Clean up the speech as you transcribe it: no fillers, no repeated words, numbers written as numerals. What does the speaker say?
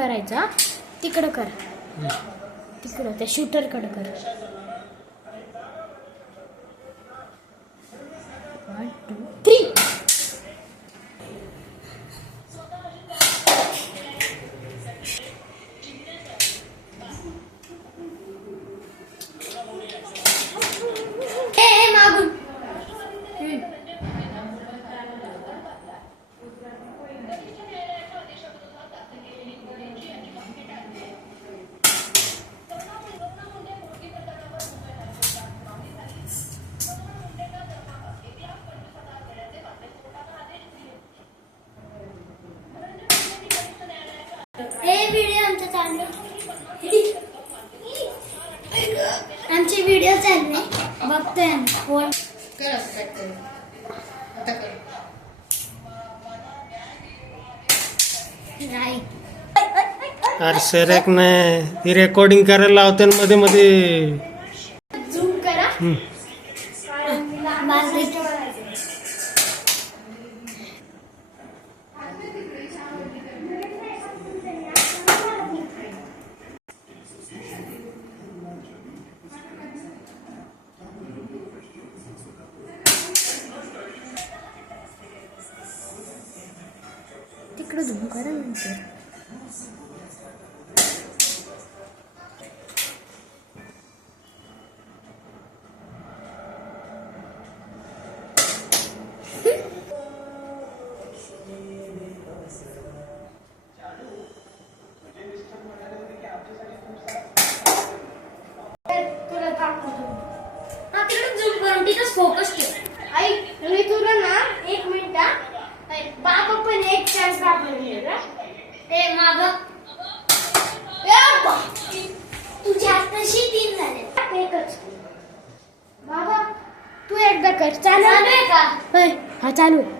करायचा, तिकडं कर, तिकडं त्या शूटरकडं कर. 1 2 3. मागून व्हिडिओ आमचा चालू, आमचे व्हिडिओ चालू आहे, बघतोय फोन कर. आता कर. नाही अरे सरक नाही, ती रेकॉर्डिंग करायला लावते मध्ये मध्ये. झूम करा. तिकडं झूम करा नंतर. फोकस ठेव. आई मी तुला ना 1 मिनिट बाबा पण एक चान्स दाखवला. ते माग तुझ्या आताशी 3 झाले. एकच बाबा तू एकदा कर. चालू आहे का? हा चालू आहे.